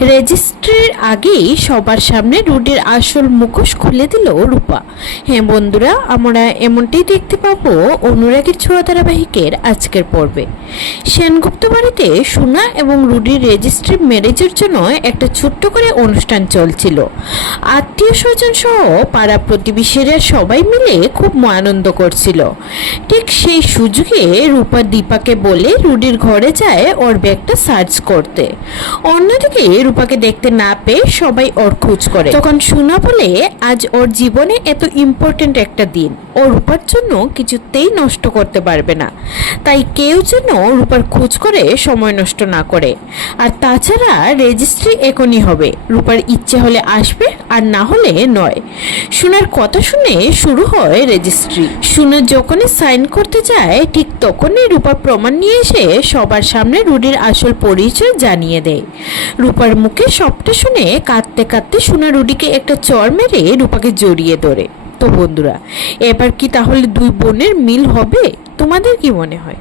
রেজিস্ট্রির আগেই সবার সামনে রুডির আসল মুখোশ খুলে দিল রূপা। হ্যাঁ বন্ধুরা, আমরা এমনটাই দেখতে পাবো অনুরাগের ছোঁয়া ধারাবাহিকের আজকের পর্বে। সেনগুপ্ত বাড়িতে সোনা এবং রুডির রেজিস্ট্রি ম্যারেজের জন্য একটা ছোট্ট করে অনুষ্ঠান চলছিল। আত্মীয় স্বজন সহ পাড়া প্রতিবেশীরা সবাই মিলে খুব আনন্দ করছিল। ঠিক সেই সুযোগে রূপা দীপাকে বলে রুডির ঘরে যায় ওর ব্যাগটা সার্চ করতে। অন্যদিকে রূপাকে দেখতে না পেয়ে সবাই ওর খোঁজ করে। তখন সোনা বলে, আজ ওর জীবনে এত ইম্পর্টেন্ট একটা দিন। ও রূপার জন্য কিছুতেই নষ্ট করতে পারবে না। তাই কেউ যেন রূপার খোঁজ করে সময় নষ্ট না করে। আর তাছাড়া রেজিস্ট্রি এখনই হবে। রূপার ইচ্ছে হলে আসবে আর না হলে নয়। সোনার কথা শুনে শুরু হয় রেজিস্ট্রি সোনা যখনই সাইন করতে যায়, ঠিক তখনই রূপা প্রমাণ নিয়ে এসে সবার সামনে রুডির আসল পরিচয় জানিয়ে দেয়। রূপার মুখে সবটা শুনে কাঁদতে কাঁদতে সোনা রুডিকে একটা চর মেরে রূপাকে জড়িয়ে ধরে। তো বন্ধুরা, এবার কি তাহলে দুই বোনের মিল হবে? তোমাদের কি মনে হয়?